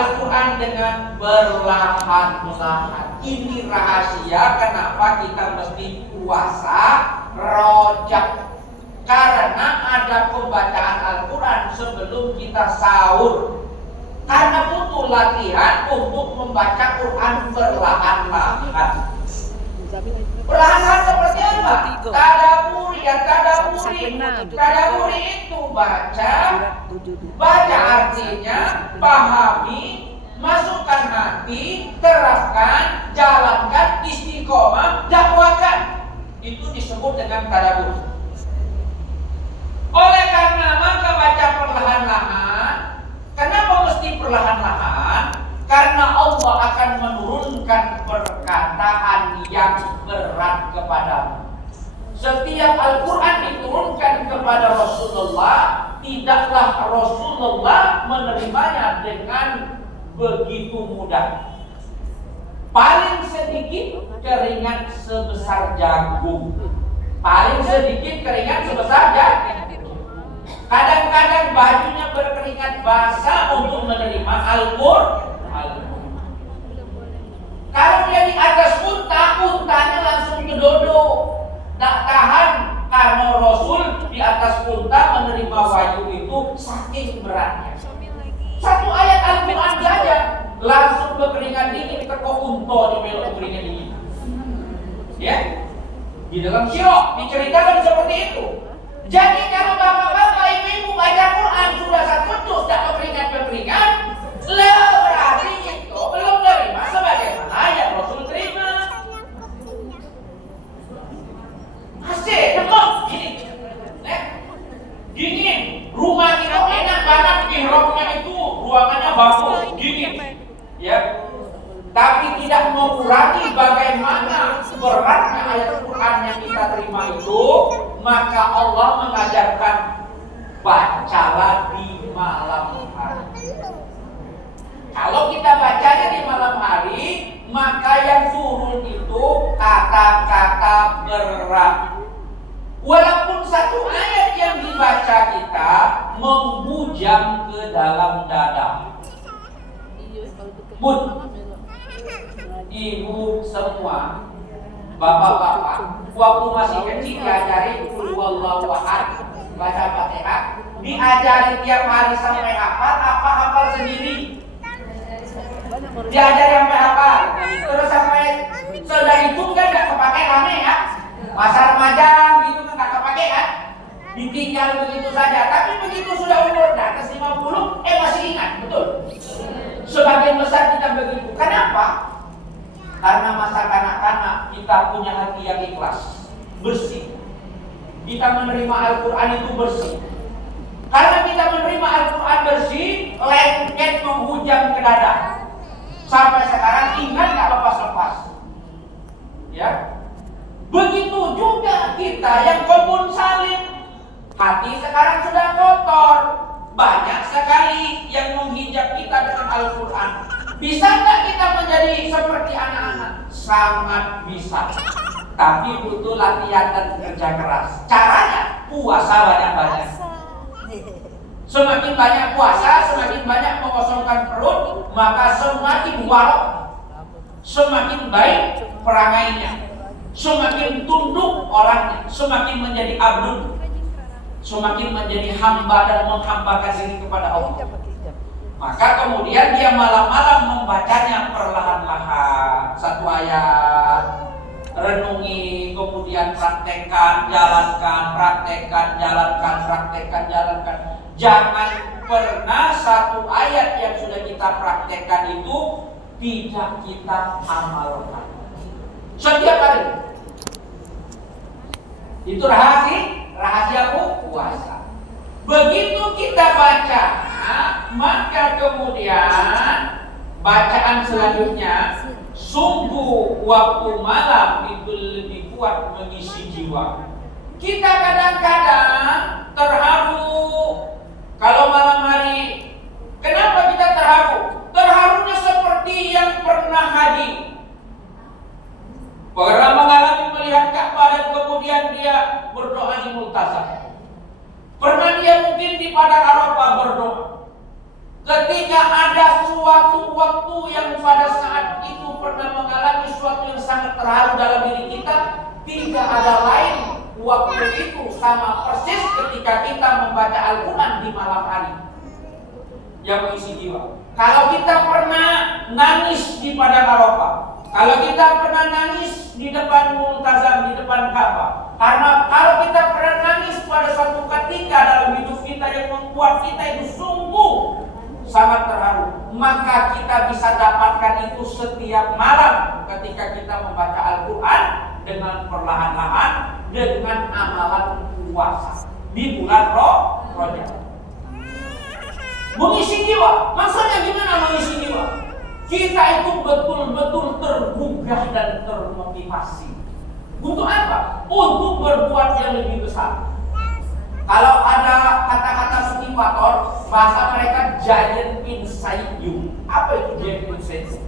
Al-Quran dengan berlahan-lahan. Ini rahasia kenapa kita mesti puasa rojak. Karena ada pembacaan Al-Quran sebelum kita sahur. Karena butuh latihan untuk membaca Quran perlahan-lahan. Perlahan-lahan seperti apa? Tadaburi ya, tadaburi itu baca artinya, pahami, masukkan hati, terapkan, jalankan, istiqomah, dakwakan. Itu disebut dengan tadabur. Oleh karena maka baca perlahan-lahan. Kenapa mesti perlahan-lahan? Karena Allah akan menurunkan perkataan yang berat kepadamu. Setiap Al-Quran diturunkan kepada Rasulullah, tidaklah Rasulullah menerimanya dengan begitu mudah. Paling sedikit keringat sebesar jagung. Paling sedikit keringat sebesar jagung. Kadang-kadang bajunya berkeringat basah untuk menerima Al-Quran. Kalau dia di atas untanya langsung kedodo. Tak tahan karena Rasul di atas unta menerima wahyu itu saking beratnya. Satu ayat Al-Quran saja langsung berkeringat dingin teko unta di belok keringat dingin. Ya, di dalam sirah diceritakan seperti itu. Jadi kalau bapak-bapak, ibu-ibu baca Quran sudah satu tak berkeringat, berarti itu belum terima sebagaimana yang Rasul terima. Masih demam dingin. Rumah kita enak banget, mihrabnya itu ruangannya bagus, dingin. Ya. Tapi tidak mengurangi bagaimana beratnya ayat Quran yang kita terima itu, maka Allah mengajarkan bacalah di malam hari. Kalau kita bacanya di malam hari, maka yang turun itu kata-kata berat. Walaupun satu ayat yang dibaca kita menghujam ke dalam dada. Ibu semua, bapak-bapak, waktu masih kecil diajari qul huwallahu ahad, baca Fatihah, diajari tiap hari sampai hafal sendiri. Diajari sampai hafal, terus sampai sudah itu kan nggak kepake rame ya. Masa remaja gitu kan nggak kepake kan, ditinggal begitu saja. Tapi begitu sudah umur di atas 50, masih ingat betul. Sebagian besar kita begitu. Kenapa? Karena masa kanak-kanak kita punya hati yang ikhlas, bersih. Kita menerima Al-Quran itu bersih. Karena kita menerima Al-Quran bersih, lengket menghujam ke dada. Sampai sekarang ingat gak lepas-lepas. Ya. Begitu juga kita yang kebun salim. Hati sekarang sudah kotor. Banyak sekali yang menghijab kita dengan Al-Quran. Bisa nggak kita menjadi seperti anak-anak? Sangat bisa. Tapi butuh latihan dan kerja keras. Caranya puasa banyak-banyak. Semakin banyak puasa, semakin banyak mengosongkan perut, maka semakin warok, semakin baik perangainya, semakin tunduk orangnya, semakin menjadi abdul, semakin menjadi hamba dan menghambakan diri kepada Allah. Maka kemudian dia malam-malam membacanya perlahan-lahan, satu ayat, renungi, kemudian praktekkan, jalankan, praktekkan, jalankan, praktekkan, jalankan. Jangan pernah satu ayat yang sudah kita praktekkan itu tidak kita amalkan setiap hari. Itu rahasia puasa. Begitu kita baca, maka kemudian bacaan selanjutnya, sungguh waktu malam itu lebih kuat mengisi jiwa. Kita kadang-kadang terharu kalau malam hari. Kenapa kita terharu? Terharunya seperti yang pernah haji, pernah mengalami melihat Ka'bah dan kemudian dia berdoa di Multazam. Pernah dia mungkin di padang Arafah berdoa. Ketika ada suatu sangat terharu dalam diri kita, tidak ada lain waktu itu sama persis ketika kita membaca Al-Quran di malam hari yang mengisi jiwa. Kalau kita pernah nangis di Padang Arafah, kalau kita pernah nangis di depan Multazam, di depan Ka'bah, karena kalau kita pernah nangis pada suatu ketika dalam hidup kita yang membuat kita itu sungguh sangat terharu, maka kita bisa dapatkan itu setiap malam ketika kita membaca Al-Quran dengan perlahan-lahan, dengan amalan puasa di bulan Rajab. Mengisi jiwa, maksudnya gimana mengisi jiwa? Kita itu betul-betul tergugah dan termotivasi. Untuk apa? Untuk berbuat yang lebih besar. Kalau ada kata-kata motivator, bahasa mereka giant inside you. Apa itu giant inside you?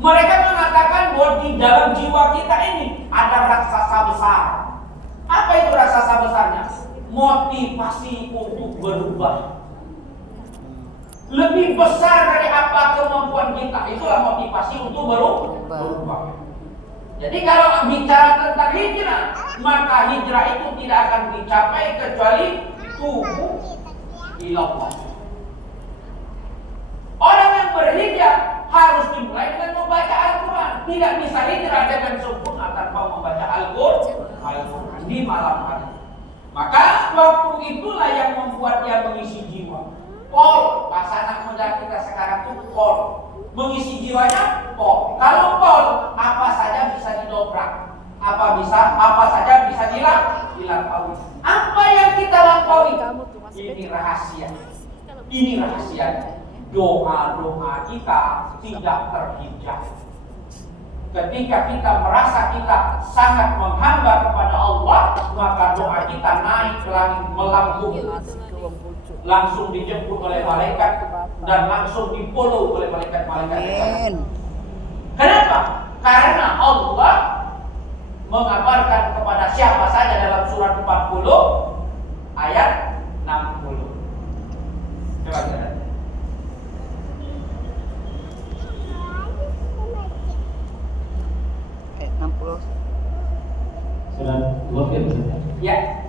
Mereka mengatakan bahwa di dalam jiwa kita ini ada raksasa besar. Apa itu raksasa besarnya? Motivasi untuk berubah. Lebih besar dari apa kemampuan kita. Itulah motivasi untuk berubah. Jadi kalau bicara tentang hijrah, maka hijrah itu tidak akan dicapai kecuali tubuh ilallah. Orang yang berhijrah harus dimulai dengan membaca Al-Quran. Tidak bisa hijrah dengan sempurna tanpa membaca Al-Quran di malam hari. Maka waktu itulah yang membuat dia mengisi jiwa. Pol, bahasa anak muda kita sekarang itu pol. Mengisi jiwanya pol. Kalau pol, apa saja bisa didobrak, apa saja bisa dilampaui. Apa yang kita lampaui? Ini rahasia. Ini rahasia. Doa-doa kita tidak terhijab. Ketika kita merasa kita sangat menghamba kepada Allah, maka doa kita naik ke langit melambung, langsung dijemput oleh malaikat dan langsung dipolong oleh malaikat-malaikat. Kenapa? Karena Allah mengabarkan kepada siapa saja dalam surat 40 ayat 60. Coba kita lihat. Ayat 60. Surat 20 ya. Ya.